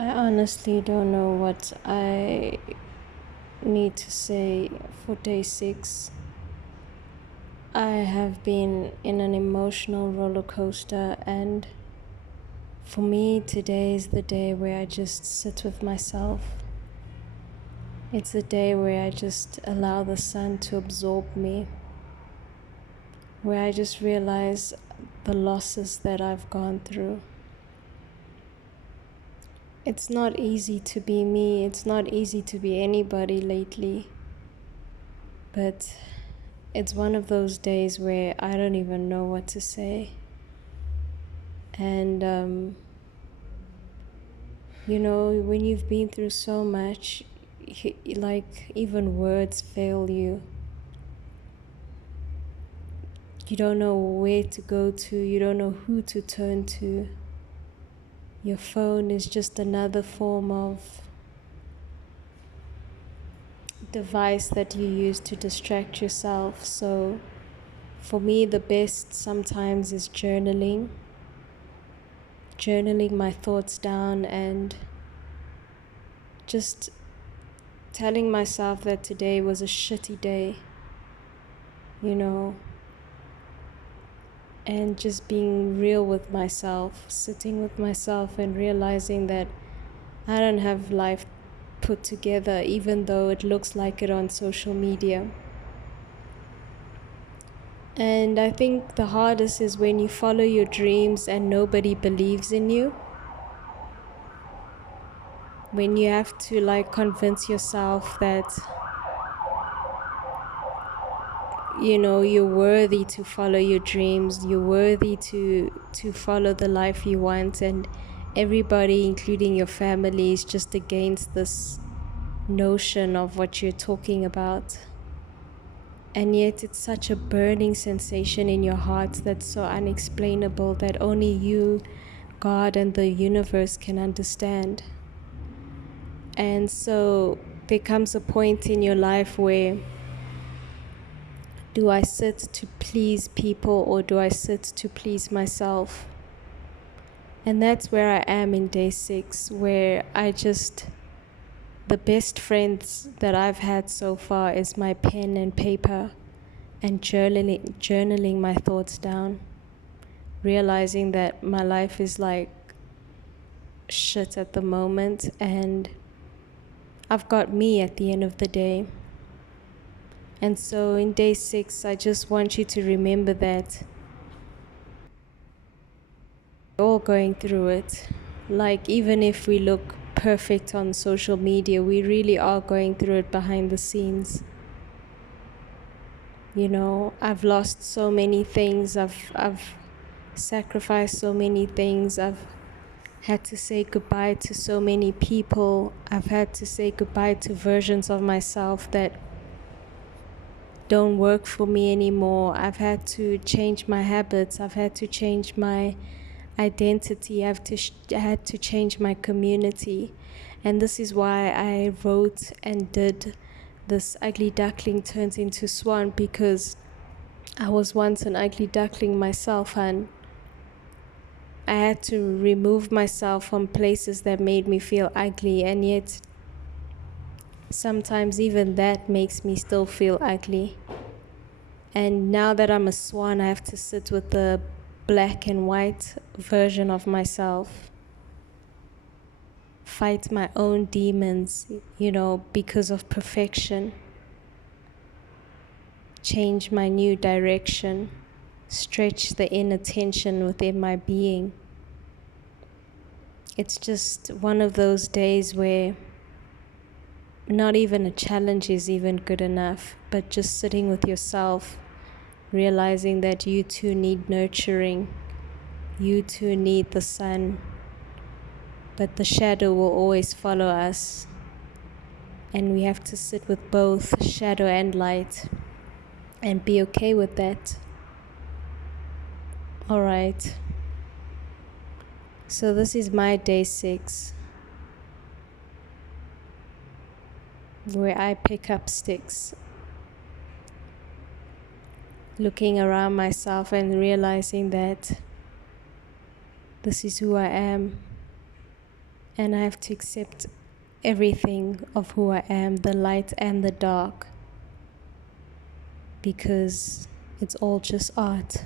I honestly don't know what I need to say for day 6. I have been in an emotional roller coaster, and for me, today is the day where I just sit with myself. It's the day where I just allow the sun to absorb me, where I just realize the losses that I've gone through. It's not easy to be me, it's not easy to be anybody lately, but it's one of those days where I don't even know what to say. And, when you've been through so much, like even words fail you. You don't know where to go to, you don't know who to turn to. Your phone is just another form of device that you use to distract yourself. So for me, the best sometimes is journaling my thoughts down and just telling myself that today was a shitty day, and just being real with myself, sitting with myself and realizing that I don't have life put together, even though it looks like it on social media. And I think the hardest is when you follow your dreams and nobody believes in you. When you have to convince yourself that you're worthy to follow your dreams, you're worthy to follow the life you want, and everybody, including your family, is just against this notion of what you're talking about. And yet it's such a burning sensation in your heart that's so unexplainable that only you, God, and the universe can understand. And so there comes a point in your life where, do I sit to please people or do I sit to please myself? And that's where I am in day 6, where the best friends that I've had so far is my pen and paper and journaling my thoughts down, realizing that my life is like shit at the moment and I've got me at the end of the day. And so in day 6, I just want you to remember that we're all going through it. Like, even if we look perfect on social media, we really are going through it behind the scenes. I've lost so many things, I've sacrificed so many things, I've had to say goodbye to so many people, I've had to say goodbye to versions of myself that don't work for me anymore. I've had to change my habits, I've had to change my identity, I've had to change my community. And this is why I wrote and did this Ugly Duckling Turns into Swan, because I was once an ugly duckling myself, and I had to remove myself from places that made me feel ugly, and yet sometimes even that makes me still feel ugly. And now that I'm a swan, I have to sit with the black and white version of myself, fight my own demons, because of perfection, change my new direction, stretch the inner tension within my being. It's just one of those days where not even a challenge is even good enough, but just sitting with yourself, realizing that you too need nurturing, you too need the sun, but the shadow will always follow us, and we have to sit with both shadow and light and be okay with that. All right, so this is my day 6, where I pick up sticks, looking around myself and realizing that this is who I am. And I have to accept everything of who I am, the light and the dark, because it's all just art.